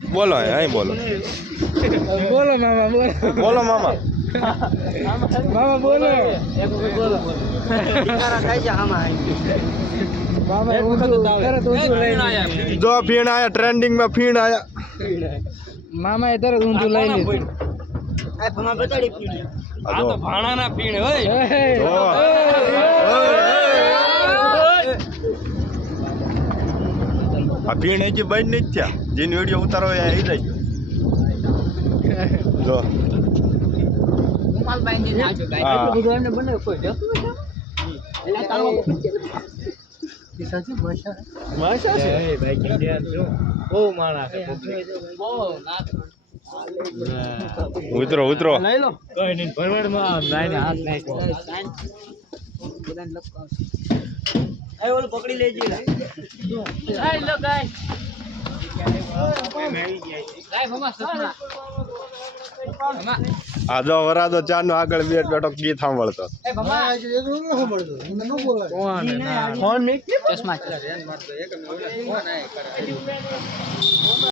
બોલો અહીં બોલો બોલો મામા બોલો બોલો મામા મામા બોલો બોલો થાય છે આમાં મામા ઊંધું તરત ઊંધું લઈ લીધું. જો ફીણ આયા ટ્રેન્ડિંગ માં ફીણ આયા મામા એ તરત ઊંધું લઈ લીધું. આ ભમા બતાડી પીડી આ તો ભાણાના પીણ હોય જો. આ ફીણ હજી બંધ નથી થયા જેની વિડીયો ઉતારો એ આવી જાય જો રૂમાલ બાંધી નાખજો ગાય હા. એટલું બધું એમને બનાવ્યું કોઈ જતું નથી એટલે તાળો ભાષા છે એ ભાઈ કિંડિયા જો બહુ માણા છે બહુ નાક ઉતરો ઉતરો લઈ લો કોઈ નહીં ભરવાડમાં લાઈને હાથ નાખ્યો બધાને લપકાવ એ ઓલું પકડી લેજે આઈ લો ગાય ગાય ભમા સસના ભમા આ જો વરાદો ચાર નો આગળ બેઠો ગીત સાંભળતો એ ભમા ફોન મેક ચશ્મા